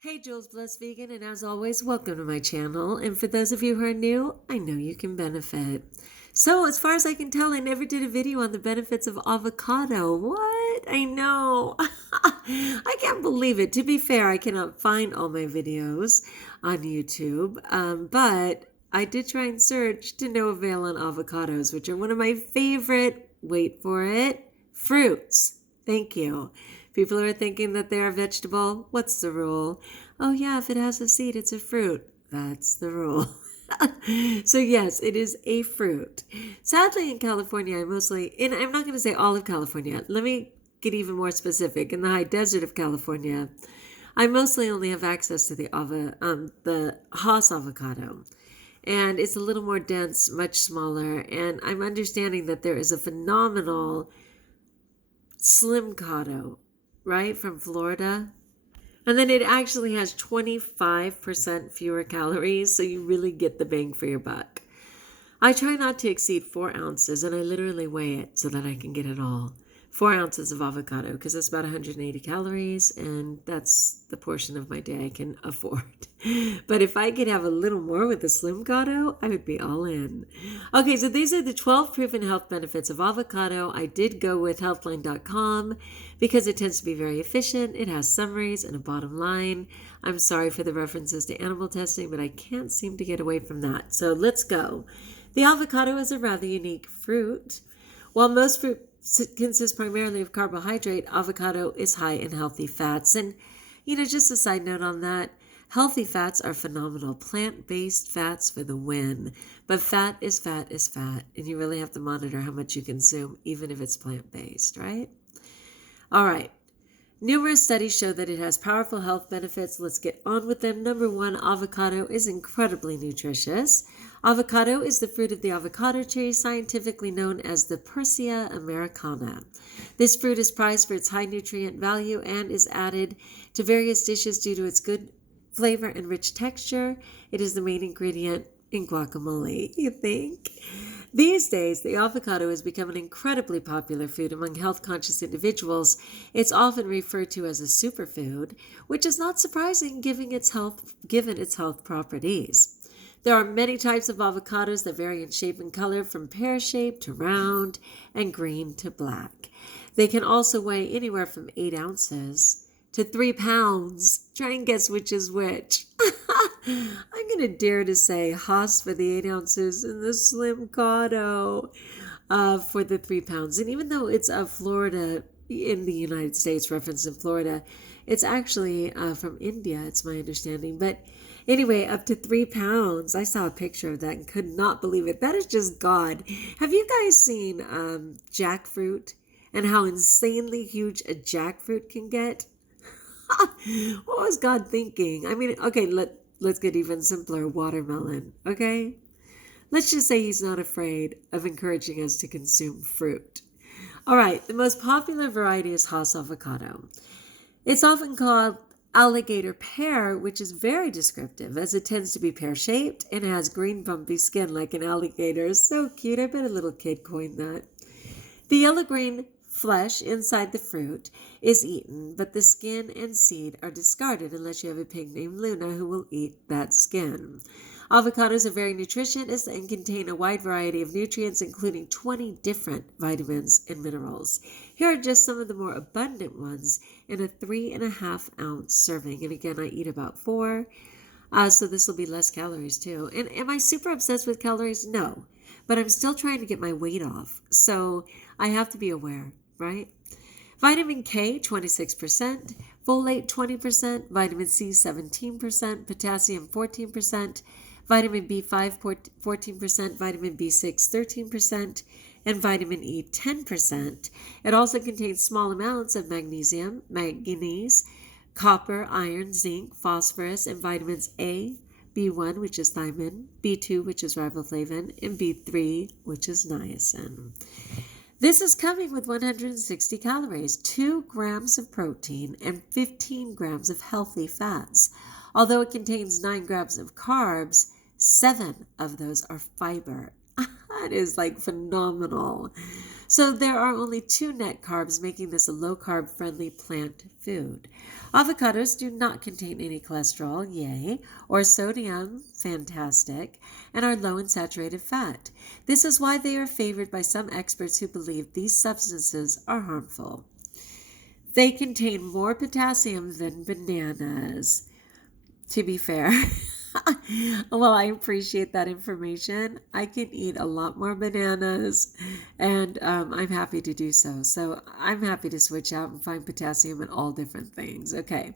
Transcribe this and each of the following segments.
Hey, Jules Blessed Vegan, and as always, welcome to my channel. And for those of you who are new, I know you can benefit. So, as far as I can tell, I never did a video on the benefits of avocado. What? I know. I can't believe it. To be fair, I cannot find all my videos on YouTube, but I did try and search to no avail on avocados, which are one of my favorite, wait for it, fruits. Thank you. People are thinking that they are vegetable. What's the rule? Oh, yeah, if it has a seed, it's a fruit. That's the rule. So, yes, it is a fruit. Sadly, in California, I'm not going to say all of California. Let me get even more specific. In the high desert of California, I mostly only have access to the haas avocado. And it's a little more dense, much smaller. And I'm understanding that there is a phenomenal Slimcado, right, from Florida. And then it actually has 25% fewer calories, so you really get the bang for your buck. I try not to exceed 4 ounces, and I literally weigh it so that I can get it all. 4 ounces of avocado, because it's about 180 calories, and that's the portion of my day I can afford. But if I could have a little more with the Slimcado, I would be all in. Okay, so these are the 12 proven health benefits of avocado. I did go with healthline.com because it tends to be very efficient. It has summaries and a bottom line. I'm sorry for the references to animal testing, but I can't seem to get away from that. So let's go. The avocado is a rather unique fruit. While most fruit consists primarily of carbohydrate, avocado is high in healthy fats. And, just a side note on that, healthy fats are phenomenal. Plant-based fats for the win. But fat is fat is fat. And you really have to monitor how much you consume, even if it's plant-based, right? All right. Numerous studies show that it has powerful health benefits. Let's get on with them. Number 1, avocado is incredibly nutritious. Avocado is the fruit of the avocado tree, scientifically known as the Persea americana. This fruit is prized for its high nutrient value and is added to various dishes due to its good flavor and rich texture. It is the main ingredient in guacamole, you think? These days, the avocado has become an incredibly popular food among health-conscious individuals. It's often referred to as a superfood, which is not surprising given its health properties. There are many types of avocados that vary in shape and color, from pear-shaped to round and green to black. They can also weigh anywhere from 8 ounces to 3 pounds. Try and guess which is which. I'm going to dare to say haas for the 8 ounces and the Slimcado for the 3 pounds. And even though it's of Florida, in the United States, referenced in Florida, it's actually from India, it's my understanding. But anyway, up to 3 pounds. I saw a picture of that and could not believe it. That is just God. Have you guys seen jackfruit and how insanely huge a jackfruit can get? What was God thinking? I mean, okay, let's get even simpler. Watermelon, okay? Let's just say he's not afraid of encouraging us to consume fruit. All right, the most popular variety is haas avocado. It's often called alligator pear, which is very descriptive as it tends to be pear-shaped and has green bumpy skin like an alligator. So cute. I bet a little kid coined that. The yellow-green flesh inside the fruit is eaten, but the skin and seed are discarded unless you have a pig named Luna who will eat that skin. Avocados are very nutritious and contain a wide variety of nutrients, including 20 different vitamins and minerals. Here are just some of the more abundant ones in a 3.5 ounce serving. And again, I eat about 4, so this will be less calories too. And am I super obsessed with calories? No, but I'm still trying to get my weight off, so I have to be aware, right? Vitamin K, 26%, folate, 20%, vitamin C, 17%, potassium, 14%, vitamin B5, 14%, vitamin B6, 13%, and vitamin E, 10%. It also contains small amounts of magnesium, manganese, copper, iron, zinc, phosphorus, and vitamins A, B1, which is thiamine, B2, which is riboflavin, and B3, which is niacin. This is coming with 160 calories, 2 grams of protein, and 15 grams of healthy fats. Although it contains 9 grams of carbs, 7 of those are fiber. That is like phenomenal. So there are only 2 net carbs, making this a low-carb friendly plant food. Avocados do not contain any cholesterol, yay, or sodium, fantastic, and are low in saturated fat. This is why they are favored by some experts who believe these substances are harmful. They contain more potassium than bananas. To be fair, well, I appreciate that information. I can eat a lot more bananas, and I'm happy to do so. So I'm happy to switch out and find potassium in all different things. Okay.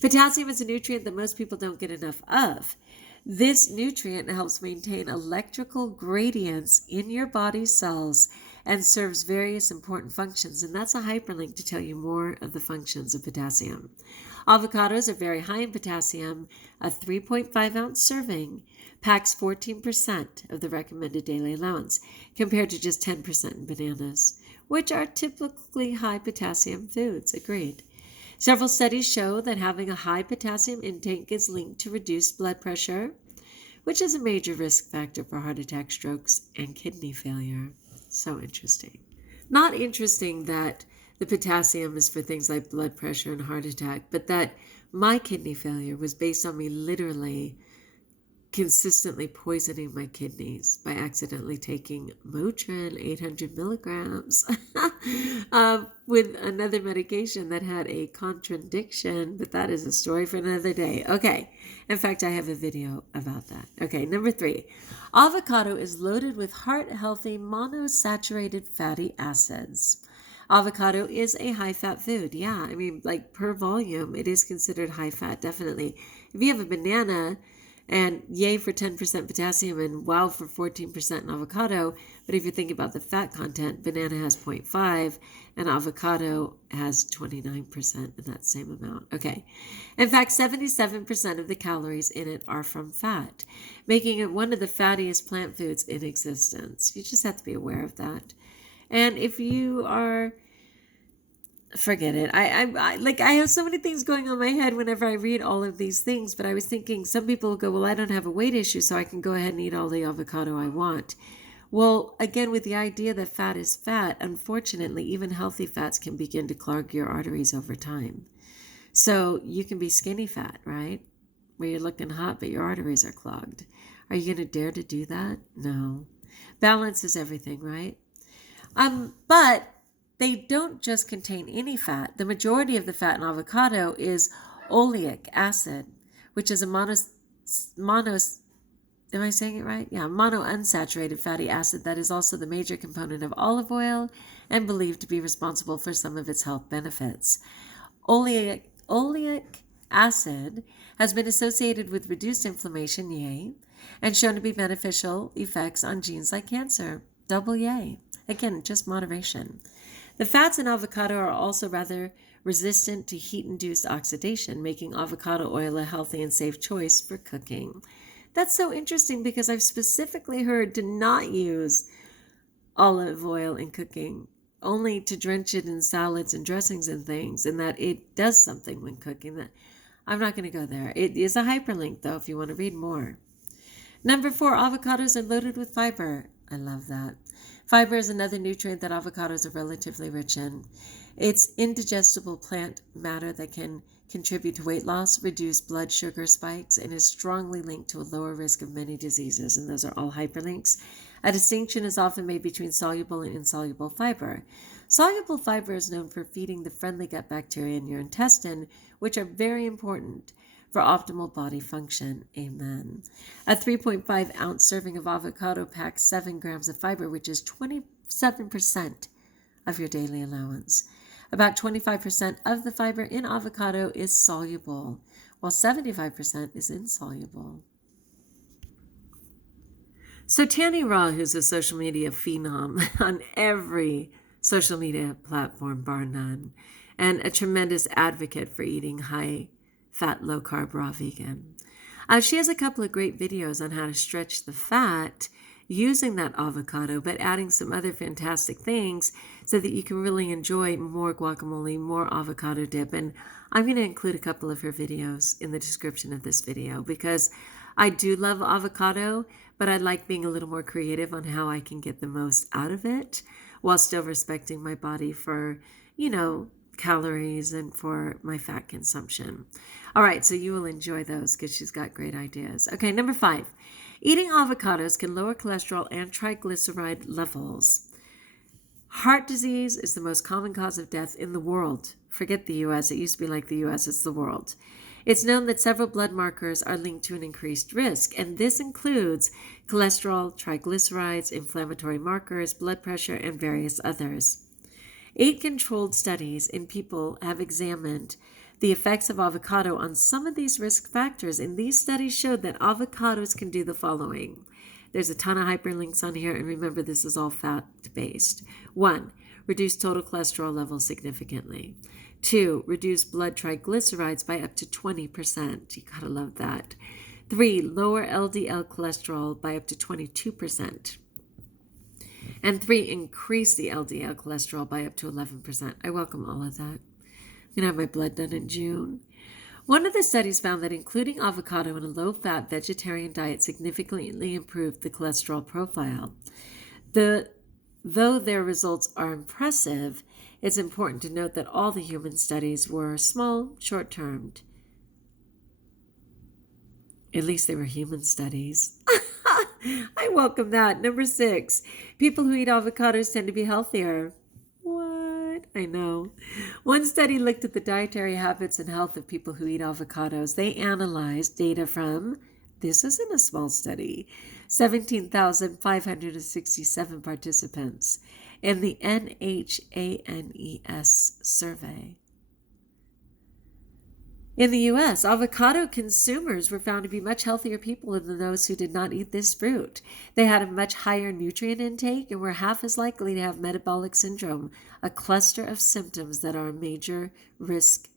Potassium is a nutrient that most people don't get enough of. This nutrient helps maintain electrical gradients in your body's cells and serves various important functions. And that's a hyperlink to tell you more of the functions of potassium. Avocados are very high in potassium. A 3.5 ounce serving packs 14% of the recommended daily allowance, compared to just 10% in bananas, which are typically high potassium foods. Agreed. Several studies show that having a high potassium intake is linked to reduced blood pressure, which is a major risk factor for heart attack, strokes, and kidney failure. So interesting. Not interesting that the potassium is for things like blood pressure and heart attack, but that my kidney failure was based on me literally consistently poisoning my kidneys by accidentally taking Motrin 800 milligrams with another medication that had a contradiction, but that is a story for another day. Okay. In fact, I have a video about that. Okay. Number 3, avocado is loaded with heart-healthy monosaturated fatty acids. Avocado is a high-fat food. Yeah, I mean, like per volume, it is considered high-fat, definitely. If you have a banana, and yay for 10% potassium and wow for 14% in avocado. But if you think about the fat content, banana has 0.5 and avocado has 29% in that same amount. Okay. In fact, 77% of the calories in it are from fat, making it one of the fattiest plant foods in existence. You just have to be aware of that. And if you are... forget it. I have so many things going on in my head whenever I read all of these things, but I was thinking some people will go, well, I don't have a weight issue, so I can go ahead and eat all the avocado I want. Well, again, with the idea that fat is fat, unfortunately, even healthy fats can begin to clog your arteries over time. So you can be skinny fat, right? Where you're looking hot, but your arteries are clogged. Are you going to dare to do that? No. Balance is everything, right? But they don't just contain any fat. The majority of the fat in avocado is oleic acid, which is a am I saying it right? Yeah, monounsaturated fatty acid that is also the major component of olive oil and believed to be responsible for some of its health benefits. Oleic acid has been associated with reduced inflammation, yay, and shown to be beneficial effects on genes like cancer, double yay. Again, just moderation. The fats in avocado are also rather resistant to heat-induced oxidation, making avocado oil a healthy and safe choice for cooking. That's so interesting because I've specifically heard to not use olive oil in cooking, only to drench it in salads and dressings and things, and that it does something when cooking. That I'm not going to go there. It is a hyperlink, though, if you want to read more. Number 4, avocados are loaded with fiber. I love that. Fiber is another nutrient that avocados are relatively rich in. It's indigestible plant matter that can contribute to weight loss, reduce blood sugar spikes, and is strongly linked to a lower risk of many diseases, and those are all hyperlinks. A distinction is often made between soluble and insoluble fiber. Soluble fiber is known for feeding the friendly gut bacteria in your intestine, which are very important for optimal body function. Amen. A 3.5 ounce serving of avocado packs 7 grams of fiber, which is 27% of your daily allowance. About 25% of the fiber in avocado is soluble, while 75% is insoluble. So Tannyraw, who's a social media phenom on every social media platform, bar none, and a tremendous advocate for eating high-fat, low-carb, raw vegan. She has a couple of great videos on how to stretch the fat using that avocado, but adding some other fantastic things so that you can really enjoy more guacamole, more avocado dip. And I'm going to include a couple of her videos in the description of this video because I do love avocado, but I like being a little more creative on how I can get the most out of it while still respecting my body for, calories and for my fat consumption. All right, so you will enjoy those because she's got great ideas. Okay, number 5. Eating avocados can lower cholesterol and triglyceride levels. Heart disease is the most common cause of death in the world. Forget the U.S. It used to be like the U.S. It's the world. It's known that several blood markers are linked to an increased risk, and this includes cholesterol, triglycerides, inflammatory markers, blood pressure, and various others. 8 controlled studies in people have examined the effects of avocado on some of these risk factors, and these studies showed that avocados can do the following. There's a ton of hyperlinks on here, and remember, this is all fat-based. 1, reduce total cholesterol levels significantly. 2, reduce blood triglycerides by up to 20%. You gotta love that. 3, lower LDL cholesterol by up to 22%. And 3, increase the LDL cholesterol by up to 11%. I welcome all of that. I'm going to have my blood done in June. One of the studies found that including avocado in a low-fat vegetarian diet significantly improved the cholesterol profile. Though their results are impressive, it's important to note that all the human studies were small, short-termed. At least they were human studies. I welcome that. Number 6, people who eat avocados tend to be healthier. What? I know. One study looked at the dietary habits and health of people who eat avocados. They analyzed data from, this isn't a small study, 17,567 participants in the NHANES survey. In the U.S., avocado consumers were found to be much healthier people than those who did not eat this fruit. They had a much higher nutrient intake and were half as likely to have metabolic syndrome, a cluster of symptoms that are a major risk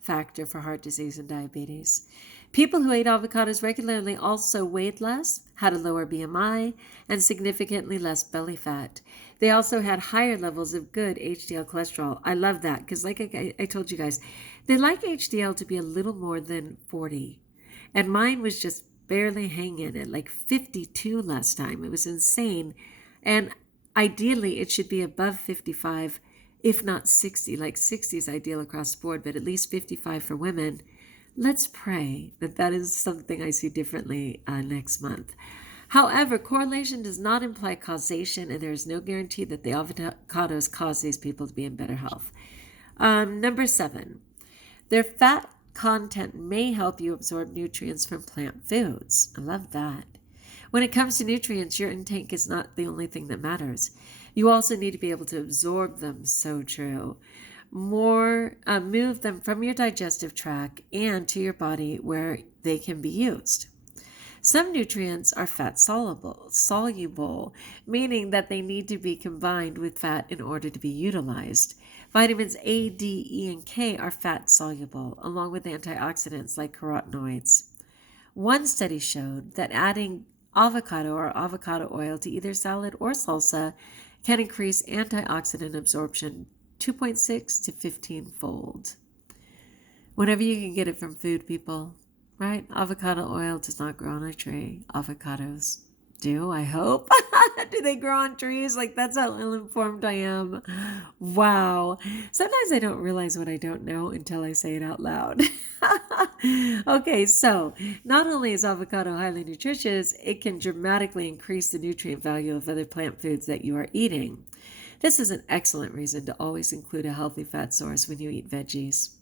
factor for heart disease and diabetes. People who ate avocados regularly also weighed less, had a lower BMI, and significantly less belly fat. They also had higher levels of good HDL cholesterol. I love that because like I told you guys, they like HDL to be a little more than 40. And mine was just barely hanging at like 52 last time. It was insane. And ideally, it should be above 55, if not 60. Like 60 is ideal across the board, but at least 55 for women. Let's pray that that is something I see differently next month. However, correlation does not imply causation, and there is no guarantee that the avocados cause these people to be in better health. Number 7, their fat content may help you absorb nutrients from plant foods. I love that. When it comes to nutrients, your intake is not the only thing that matters. You also need to be able to absorb them. So true. Move them from your digestive tract and to your body where they can be used. Some nutrients are fat soluble, meaning that they need to be combined with fat in order to be utilized. Vitamins A, D, E, and K are fat soluble, along with antioxidants like carotenoids. One study showed that adding avocado or avocado oil to either salad or salsa can increase antioxidant absorption 2.6 to 15-fold. Whenever you can get it from food, people, right? Avocado oil does not grow on a tree. Avocados do, I hope. Do they grow on trees? Like, that's how ill-informed I am. Wow. Sometimes I don't realize what I don't know until I say it out loud. Okay, so not only is avocado highly nutritious, it can dramatically increase the nutrient value of other plant foods that you are eating. This is an excellent reason to always include a healthy fat source when you eat veggies.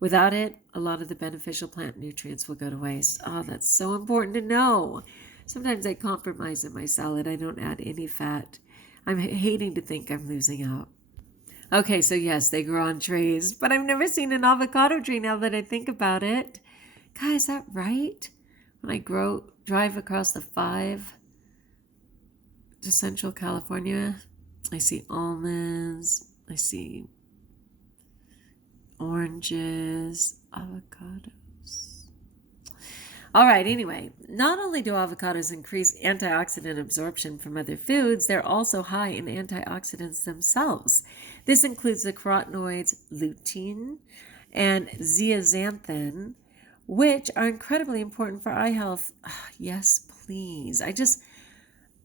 Without it, a lot of the beneficial plant nutrients will go to waste. Oh, that's so important to know. Sometimes I compromise in my salad. I don't add any fat. I'm hating to think I'm losing out. Okay, so yes, they grow on trees, but I've never seen an avocado tree now that I think about it. Guys, is that right? When I drive across the 5 to Central California, I see almonds, I see oranges, avocados. All right, anyway, not only do avocados increase antioxidant absorption from other foods, they're also high in antioxidants themselves. This includes the carotenoids lutein and zeaxanthin, which are incredibly important for eye health. Yes, please.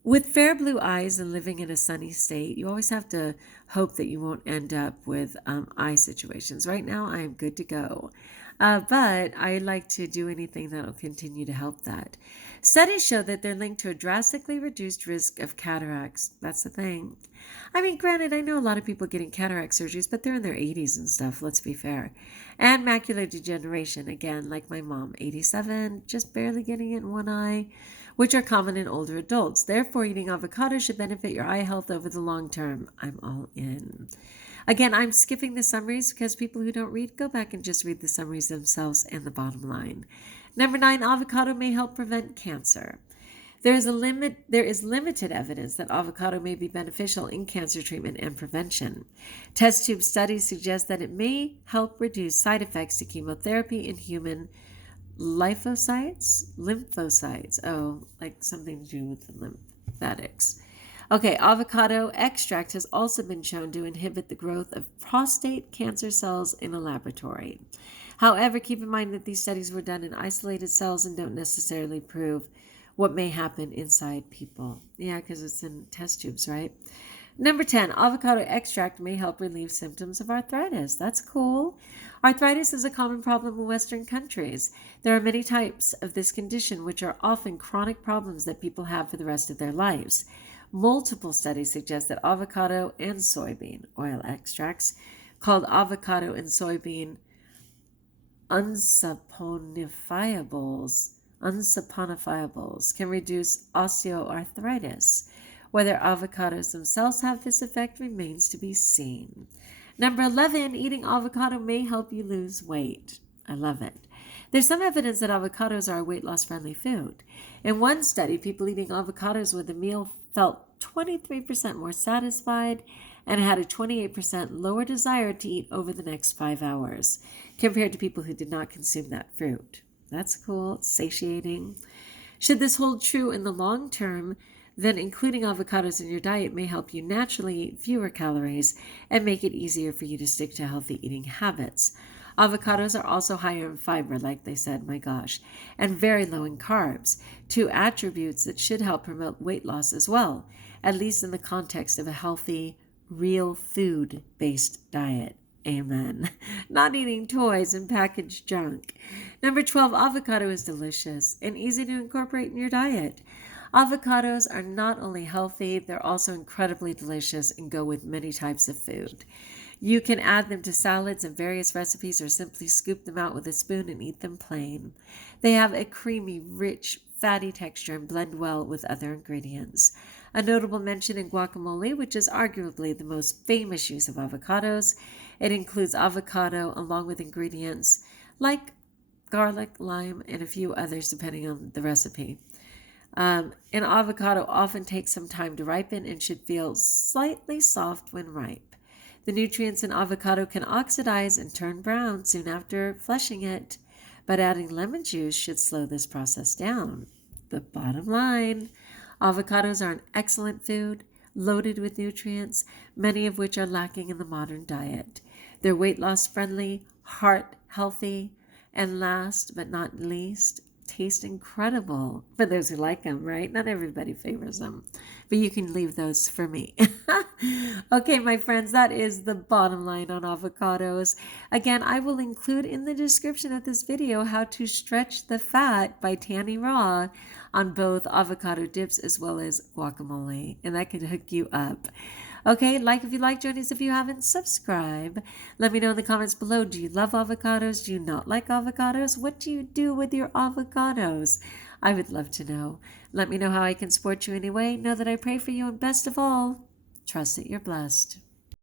With fair blue eyes and living in a sunny state, you always have to hope that you won't end up with eye situations. Right now, I am good to go. But I like to do anything that will continue to help that. Studies show that they're linked to a drastically reduced risk of cataracts. That's the thing. I mean, granted, I know a lot of people getting cataract surgeries, but they're in their 80s and stuff, let's be fair. And macular degeneration, again, like my mom, 87, just barely getting it in one eye, which are common in older adults. Therefore, eating avocado should benefit your eye health over the long term. I'm all in. Again, I'm skipping the summaries because people who don't read, go back and just read the summaries themselves and the bottom line. Number 9, avocado may help prevent cancer. There is limited evidence that avocado may be beneficial in cancer treatment and prevention. Test tube studies suggest that it may help reduce side effects to chemotherapy in human lymphocytes, like something to do with the lymphatics. Okay, avocado extract has also been shown to inhibit the growth of prostate cancer cells in a laboratory. However, keep in mind that these studies were done in isolated cells and don't necessarily prove what may happen inside people. Yeah, because it's in test tubes, right? Number 10, avocado extract may help relieve symptoms of arthritis. That's cool. Arthritis is a common problem in Western countries. There are many types of this condition, which are often chronic problems that people have for the rest of their lives. Multiple studies suggest that avocado and soybean oil extracts, called avocado and soybean unsaponifiables, can reduce osteoarthritis. Whether avocados themselves have this effect remains to be seen. Number 11, eating avocado may help you lose weight. I love it. There's some evidence that avocados are a weight loss friendly food. In one study, people eating avocados with a meal felt 23% more satisfied and had a 28% lower desire to eat over the next 5 hours compared to people who did not consume that fruit. That's cool. It's satiating. Should this hold true in the long term, then including avocados in your diet may help you naturally eat fewer calories and make it easier for you to stick to healthy eating habits. Avocados are also higher in fiber, like they said, my gosh, and very low in carbs, 2 attributes that should help promote weight loss as well, at least in the context of a healthy, real food-based diet. Amen. Not eating toys and packaged junk. Number 12, avocado is delicious and easy to incorporate in your diet. Avocados are not only healthy, they're also incredibly delicious and go with many types of food. You can add them to salads and various recipes or simply scoop them out with a spoon and eat them plain. They have a creamy, rich, fatty texture and blend well with other ingredients. A notable mention in guacamole, which is arguably the most famous use of avocados. It includes avocado along with ingredients like garlic, lime, and a few others depending on the recipe. An avocado often takes some time to ripen and should feel slightly soft when ripe. The nutrients in avocado can oxidize and turn brown soon after fleshing it, but adding lemon juice should slow this process down. The bottom line, avocados are an excellent food, loaded with nutrients, many of which are lacking in the modern diet. They're weight loss friendly, heart healthy, and last but not least, taste incredible for those who like them, right? Not everybody favors them, but you can leave those for me. Okay, my friends, that is the bottom line on avocados. Again, I will include in the description of this video how to stretch the fat by Tannyraw on both avocado dips as well as guacamole, and that can hook you up. Okay, like if you like, join us if you haven't, subscribe. Let me know in the comments below, do you love avocados? Do you not like avocados? What do you do with your avocados? I would love to know. Let me know how I can support you anyway. Know that I pray for you, and best of all, trust that you're blessed.